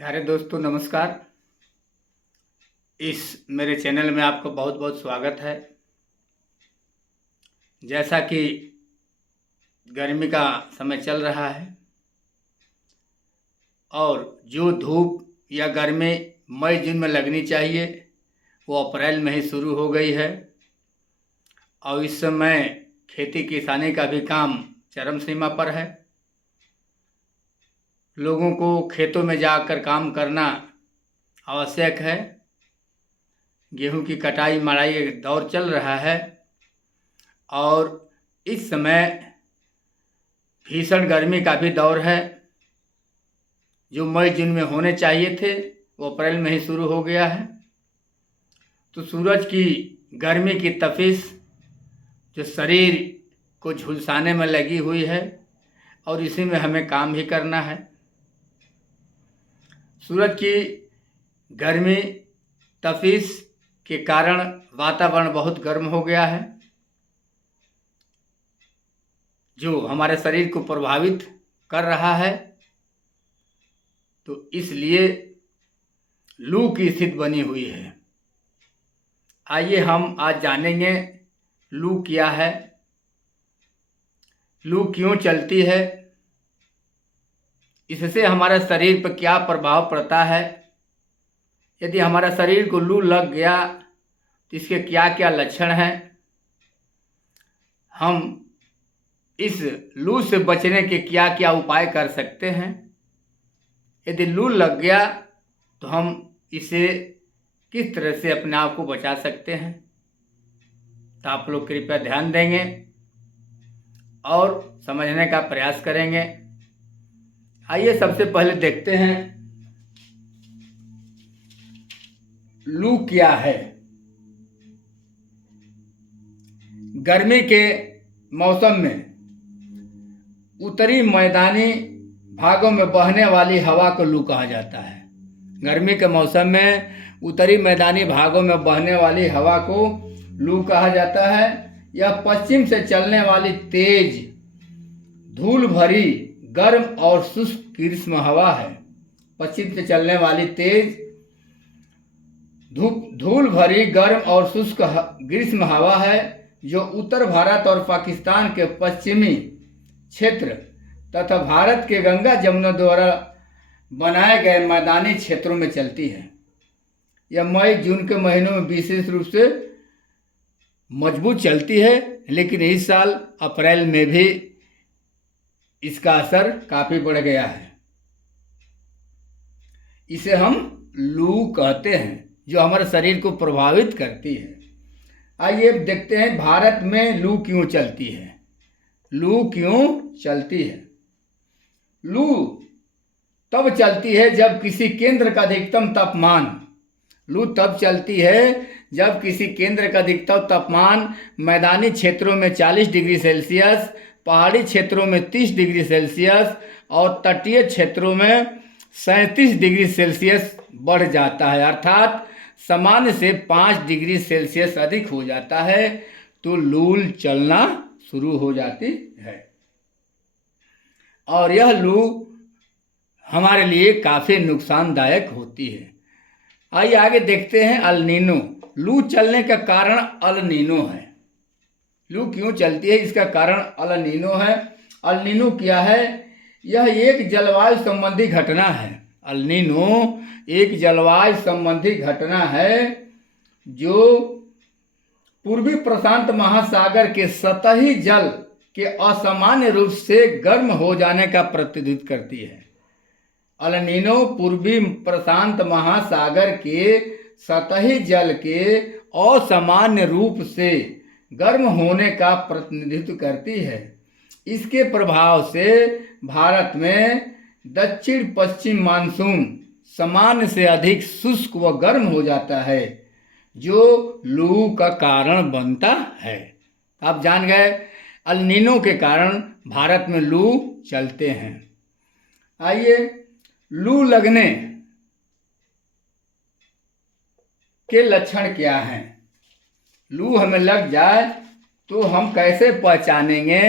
प्यारे दोस्तों नमस्कार। इस मेरे चैनल में आपका बहुत बहुत स्वागत है। जैसा कि गर्मी का समय चल रहा है और जो धूप या गर्मी मई जून में लगनी चाहिए वो अप्रैल में ही शुरू हो गई है और इस समय खेती किसानी का भी काम चरम सीमा पर है। लोगों को खेतों में जाकर काम करना आवश्यक है। गेहूं की कटाई मड़ाई का दौर चल रहा है और इस समय भीषण गर्मी का भी दौर है। जो मई जून में होने चाहिए थे वो अप्रैल में ही शुरू हो गया है। तो सूरज की गर्मी की तपिश जो शरीर को झुलसाने में लगी हुई है और इसी में हमें काम भी करना है। सूरज की गर्मी तपिश के कारण वातावरण बहुत गर्म हो गया है जो हमारे शरीर को प्रभावित कर रहा है। तो इसलिए लू की स्थिति बनी हुई है। आइए हम आज जानेंगे लू क्या है, लू क्यों चलती है, इससे हमारे शरीर पर क्या प्रभाव पड़ता है। यदि हमारे शरीर को लू लग गया तो इसके क्या क्या लक्षण हैं। हम इस लू से बचने के क्या क्या उपाय कर सकते हैं। यदि लू लग गया तो हम इसे किस तरह से अपने आप को बचा सकते हैं, तो आप लोग कृपया ध्यान देंगे और समझने का प्रयास करेंगे। आइए सबसे पहले देखते हैं लू क्या है। गर्मी के मौसम में उत्तरी मैदानी भागों में बहने वाली हवा को लू कहा जाता है। गर्मी के मौसम में उत्तरी मैदानी भागों में बहने वाली हवा को लू कहा जाता है। यह पश्चिम से चलने वाली तेज धूल भरी गर्म और शुष्क ग्रीष्म हवा है। पश्चिम से चलने वाली तेज धूल भरी गर्म और शुष्क ग्रीष्म हवा है जो उत्तर भारत और पाकिस्तान के पश्चिमी क्षेत्र तथा भारत के गंगा जमुना द्वारा बनाए गए मैदानी क्षेत्रों में चलती है। यह मई जून के महीनों में विशेष रूप से मजबूत चलती है, लेकिन इस साल अप्रैल में भी इसका असर काफ़ी बढ़ गया है। इसे हम लू कहते हैं जो हमारे शरीर को प्रभावित करती है। आइए देखते हैं भारत में लू क्यों चलती है। लू क्यों चलती है? लू तब चलती है जब किसी केंद्र का अधिकतम तापमान लू तब चलती है जब किसी केंद्र का अधिकतम तापमान मैदानी क्षेत्रों में 40 डिग्री सेल्सियस, पहाड़ी क्षेत्रों में 30 डिग्री सेल्सियस और तटीय क्षेत्रों में 37 डिग्री सेल्सियस बढ़ जाता है, अर्थात सामान्य से 5 डिग्री सेल्सियस अधिक हो जाता है तो लू चलना शुरू हो जाती है। और यह लू हमारे लिए काफ़ी नुकसानदायक होती है। आइए आगे देखते हैं अल नीनो। लू चलने का कारण अल नीनो है। लू क्यों चलती है इसका कारण अल नीनो है। अल नीनो क्या है? यह एक जलवायु संबंधी घटना है। अल नीनो एक जलवायु संबंधी घटना है जो पूर्वी प्रशांत महासागर के सतही जल के असामान्य रूप से गर्म हो जाने का प्रतिनिधित्व करती है। अल नीनो पूर्वी प्रशांत महासागर के सतही जल के असामान्य रूप से गर्म होने का प्रतिनिधित्व करती है। इसके प्रभाव से भारत में दक्षिण पश्चिम मानसून सामान्य से अधिक शुष्क व गर्म हो जाता है जो लू का कारण बनता है। आप जान गए अल नीनो के कारण भारत में लू चलते हैं। आइए लू लगने के लक्षण क्या हैं। लू हमें लग जाए तो हम कैसे पहचानेंगे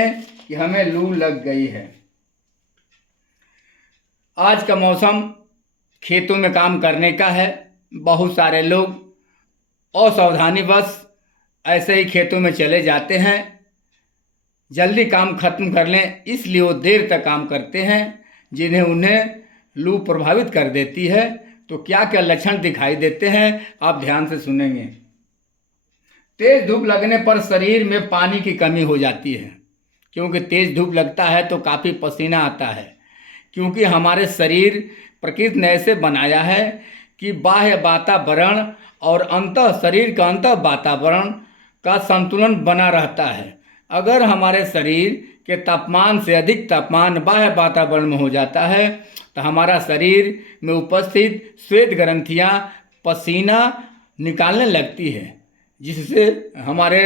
कि हमें लू लग गई है। आज का मौसम खेतों में काम करने का है। बहुत सारे लोग असावधानीवश ऐसे ही खेतों में चले जाते हैं, जल्दी काम खत्म कर लें, इसलिए वो देर तक काम करते हैं, जिन्हें उन्हें लू प्रभावित कर देती है। तो क्या क्या लक्षण दिखाई देते हैं आप ध्यान से सुनेंगे। तेज धूप लगने पर शरीर में पानी की कमी हो जाती है, क्योंकि तेज धूप लगता है तो काफ़ी पसीना आता है। क्योंकि हमारे शरीर प्रकृति ने ऐसे बनाया है कि बाह्य वातावरण और शरीर का अंतः वातावरण का संतुलन बना रहता है। अगर हमारे शरीर के तापमान से अधिक तापमान बाह्य वातावरण में हो जाता है तो हमारा शरीर में उपस्थित श्वेत ग्रंथियाँ पसीना निकालने लगती है, जिससे हमारे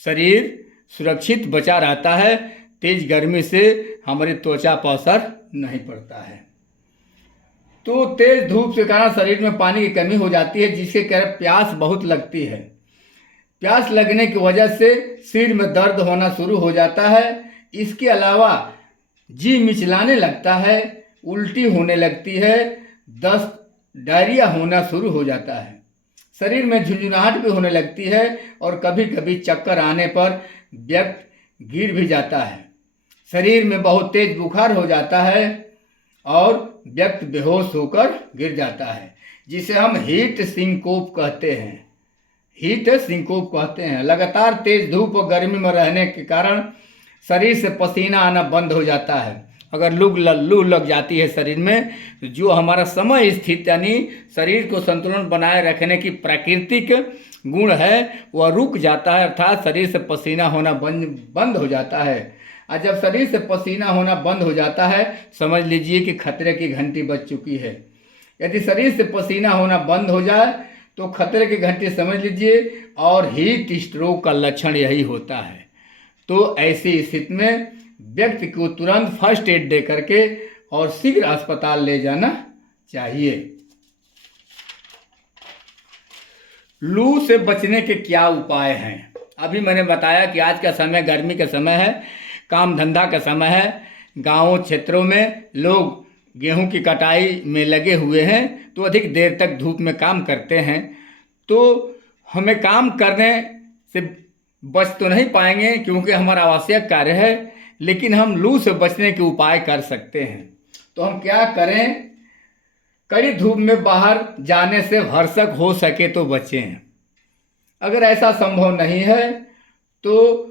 शरीर सुरक्षित बचा रहता है। तेज गर्मी से हमारी त्वचा पर असर नहीं पड़ता है। तो तेज धूप के कारण शरीर में पानी की कमी हो जाती है, जिसके कारण प्यास बहुत लगती है। प्यास लगने की वजह से सिर में दर्द होना शुरू हो जाता है। इसके अलावा जी मिचलाने लगता है, उल्टी होने लगती है, दस्त डायरिया होना शुरू हो जाता है, शरीर में झुंझुनाहट भी होने लगती है और कभी कभी चक्कर आने पर व्यक्ति गिर भी जाता है। शरीर में बहुत तेज बुखार हो जाता है और व्यक्ति बेहोश होकर गिर जाता है, जिसे हम हीट सिंकोप कहते हैं। हीट सिंकोप कहते हैं। लगातार तेज धूप और गर्मी में रहने के कारण शरीर से पसीना आना बंद हो जाता है। अगर लू लग जाती है शरीर में, तो जो हमारा समय स्थित यानी शरीर को संतुलन बनाए रखने की प्राकृतिक गुण है वह रुक जाता है, अर्थात शरीर से पसीना होना बंद हो जाता है। और जब शरीर से पसीना होना बंद हो जाता है, समझ लीजिए कि खतरे की घंटी बज चुकी है। यदि शरीर से पसीना होना बंद हो जाए तो खतरे की घंटी समझ लीजिए, और हीट स्ट्रोक का लक्षण यही होता है। तो ऐसी स्थिति में व्यक्ति को तुरंत फर्स्ट एड दे करके और शीघ्र अस्पताल ले जाना चाहिए। लू से बचने के क्या उपाय हैं? अभी मैंने बताया कि आज का समय गर्मी का समय है, काम धंधा का समय है। गांवों क्षेत्रों में लोग गेहूं की कटाई में लगे हुए हैं, तो अधिक देर तक धूप में काम करते हैं। तो हमें काम करने से बच तो नहीं पाएंगे क्योंकि हमारा आवश्यक कार्य है, लेकिन हम लू से बचने के उपाय कर सकते हैं। तो हम क्या करें? कड़ी धूप में बाहर जाने से भरसक हो सके तो बचें। अगर ऐसा संभव नहीं है तो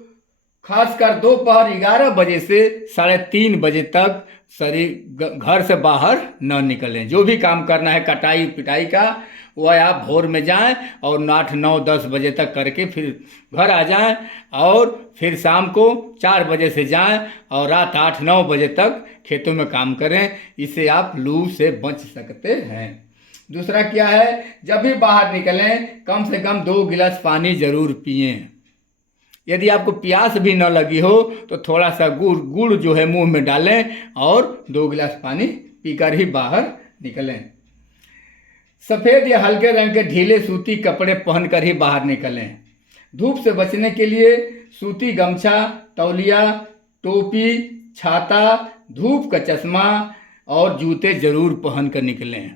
खासकर दोपहर 11 बजे से 3:30 बजे तक घर से बाहर न निकलें। जो भी काम करना है कटाई पिटाई का, वह आप भोर में जाएं और 8, 9, 10 बजे तक करके फिर घर आ जाएं, और फिर शाम को 4 बजे से जाएं और रात 8, 9 बजे तक खेतों में काम करें। इससे आप लू से बच सकते हैं। दूसरा क्या है? जब भी बाहर निकलें कम से कम 2 गिलास पानी जरूर पिएं। यदि आपको प्यास भी न लगी हो तो थोड़ा सा गुड़ जो है मुंह में डालें और 2 गिलास पानी पीकर ही बाहर निकलें। सफ़ेद या हल्के रंग के ढीले सूती कपड़े पहनकर ही बाहर निकलें। धूप से बचने के लिए सूती गमछा, तौलिया, टोपी, छाता, धूप का चश्मा और जूते जरूर पहन कर निकलें।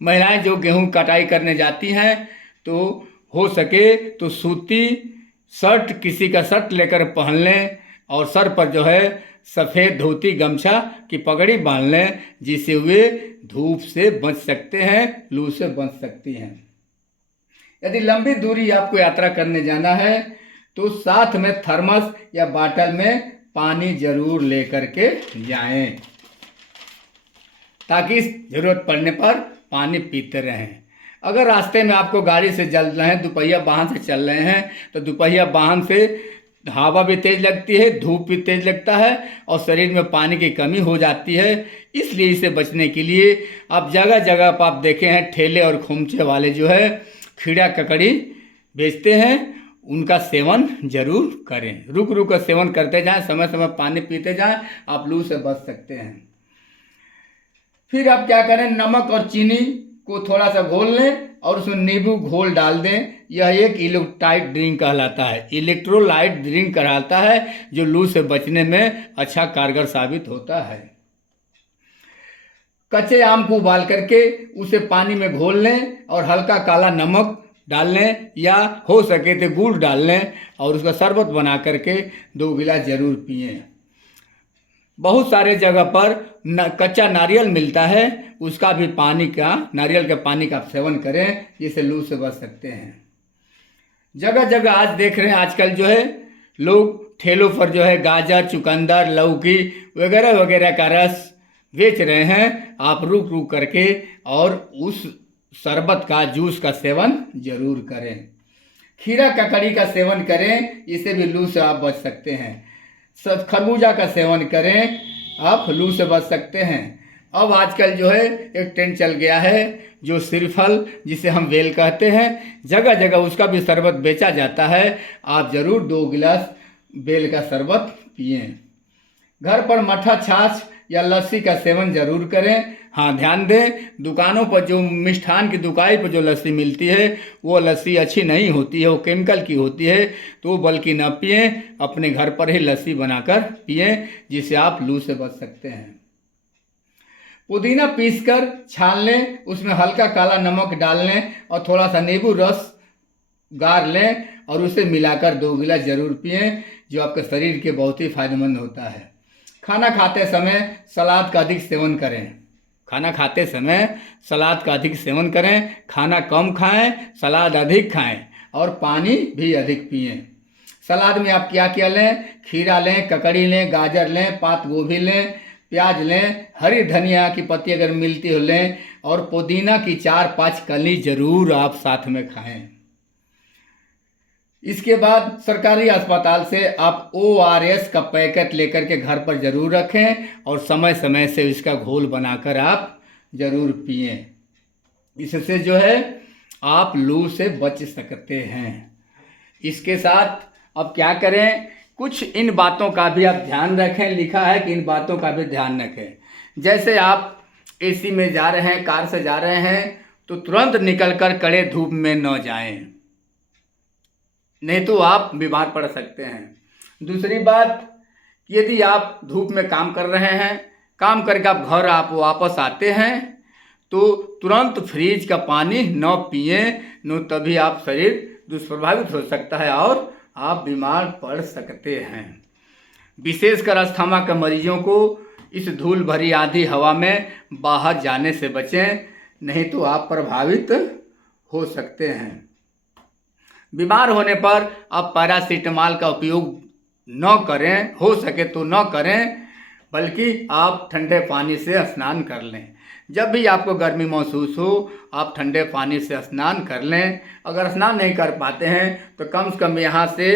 महिलाएं जो गेहूं कटाई करने जाती हैं तो हो सके तो सूती शर्ट, किसी का शर्ट लेकर पहन लें और सर पर जो है सफ़ेद धोती गमछा की पगड़ी बांध लें, जिससे वे धूप से बच सकते हैं, लू से बच सकती हैं। यदि लंबी दूरी आपको यात्रा करने जाना है तो साथ में थर्मस या बाटल में पानी जरूर लेकर के जाएं, ताकि ज़रूरत पड़ने पर पानी पीते रहें। अगर रास्ते में आपको गाड़ी से चल रहे हैं, दुपहिया वाहन से चल रहे हैं, तो दुपहिया वाहन से हवा भी तेज लगती है, धूप भी तेज लगता है और शरीर में पानी की कमी हो जाती है। इसलिए इसे बचने के लिए आप जगह जगह पर आप देखे हैं ठेले और खोमचे वाले जो है खीरा ककड़ी बेचते हैं, उनका सेवन जरूर करें। रुक रुक कर सेवन करते जाएं, समय समय पानी पीते जाएं, आप लू से बच सकते हैं। फिर आप क्या करें? नमक और चीनी को थोड़ा सा घोल लें और उसमें नींबू घोल डाल दें। यह एक इलेक्ट्रोलाइट ड्रिंक कहलाता है। इलेक्ट्रोलाइट ड्रिंक कहलाता है जो लू से बचने में अच्छा कारगर साबित होता है। कच्चे आम को उबाल करके उसे पानी में घोल लें और हल्का काला नमक डाल लें या हो सके तो गुड़ डाल लें और उसका शरबत बना करके 2 गिलास जरूर पिएं। बहुत सारे जगह पर कच्चा नारियल मिलता है, उसका भी नारियल के पानी का सेवन करें, जिससे लू से बच सकते हैं। जगह जगह आज देख रहे हैं, आजकल जो है लोग ठेलों पर जो है गाजर, चुकंदर, लौकी वगैरह वगैरह का रस बेच रहे हैं। आप रुक रुक करके और उस शरबत का, जूस का सेवन जरूर करें। खीरा ककड़ी का सेवन करें, इससे भी लू से आप बच सकते हैं। खरबूजा का सेवन करें, आप लू से बच सकते हैं। अब आजकल जो है एक ट्रेंड चल गया है जो श्रीफल, जिसे हम बेल कहते हैं, जगह जगह उसका भी शरबत बेचा जाता है। आप जरूर 2 गिलास बेल का शरबत पिएं। घर पर मट्ठा, छाछ या लस्सी का सेवन जरूर करें। हाँ, ध्यान दें, दुकानों पर जो मिष्ठान की दुकान पर जो लस्सी मिलती है वो लस्सी अच्छी नहीं होती है, वो केमिकल की होती है। तो वो बल्कि न पिएं, अपने घर पर ही लस्सी बनाकर पिएं, जिससे आप लू से बच सकते हैं। पुदीना पीसकर छान लें, उसमें हल्का काला नमक डाल लें और थोड़ा सा नींबू रस गार लें और उसे मिलाकर 2 गिलास जरूर पिएं, जो आपके शरीर के बहुत ही फायदेमंद होता है। खाना खाते समय सलाद का अधिक सेवन करें। खाना खाते समय सलाद का अधिक सेवन करें। खाना कम खाएं, सलाद अधिक खाएं और पानी भी अधिक पिएं। सलाद में आप क्या क्या लें? खीरा लें, ककड़ी लें, गाजर लें, पात गोभी लें, प्याज लें, हरी धनिया की पत्ती अगर मिलती हो लें और पुदीना की 4-5 कली जरूर आप साथ में खाएं। इसके बाद सरकारी अस्पताल से आप ORS का पैकेट लेकर के घर पर जरूर रखें और समय समय से इसका घोल बनाकर आप जरूर पिएं। इससे जो है आप लू से बच सकते हैं। इसके साथ अब क्या करें, कुछ इन बातों का भी आप ध्यान रखें। लिखा है कि इन बातों का भी ध्यान रखें। जैसे आप AC में जा रहे हैं, कार से जा रहे हैं, तो तुरंत निकलकर कड़े धूप में न जाएं, नहीं तो आप बीमार पड़ सकते हैं। दूसरी बात, यदि आप धूप में काम कर रहे हैं, काम करके आप घर वापस आते हैं, तो तुरंत फ्रिज का पानी न पिएं, न तभी आप शरीर दुष्प्रभावित हो सकता है और आप बीमार पड़ सकते हैं। विशेषकर अस्थमा के मरीजों को इस धूल भरी आंधी हवा में बाहर जाने से बचें, नहीं तो आप प्रभावित हो सकते हैं। बीमार होने पर आप पैरासीटामोल का उपयोग न करें, हो सके तो न करें, बल्कि आप ठंडे पानी से स्नान कर लें। जब भी आपको गर्मी महसूस हो, आप ठंडे पानी से स्नान कर लें। अगर स्नान नहीं कर पाते हैं तो कम से कम यहाँ से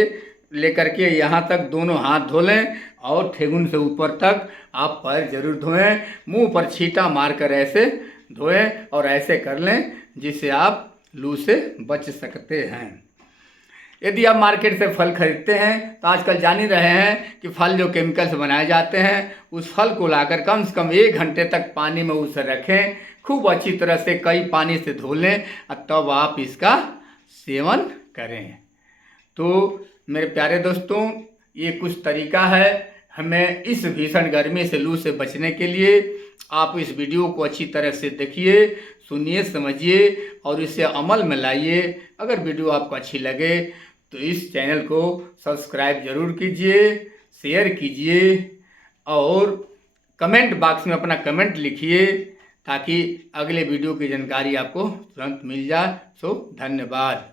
लेकर के यहाँ तक दोनों हाथ धो लें और ठेहुन से ऊपर तक आप पैर जरूर धोएं। मुंह पर छींटा मारकर ऐसे धोएं और ऐसे कर लें, जिससे आप लू से बच सकते हैं। यदि आप मार्केट से फल खरीदते हैं तो आजकल जान ही रहे हैं कि फल जो केमिकल से बनाए जाते हैं, उस फल को लाकर कम से कम 1 घंटे तक पानी में उसे रखें, खूब अच्छी तरह से कई पानी से धो लें और तब आप इसका सेवन करें। तो मेरे प्यारे दोस्तों, ये कुछ तरीका है हमें इस भीषण गर्मी से, लू से बचने के लिए। आप इस वीडियो को अच्छी तरह से देखिए, सुनिए, समझिए और इसे अमल में लाइए। अगर वीडियो आपको अच्छी लगे तो इस चैनल को सब्सक्राइब जरूर कीजिए, शेयर कीजिए और कमेंट बॉक्स में अपना कमेंट लिखिए, ताकि अगले वीडियो की जानकारी आपको तुरंत मिल जाए। सो धन्यवाद।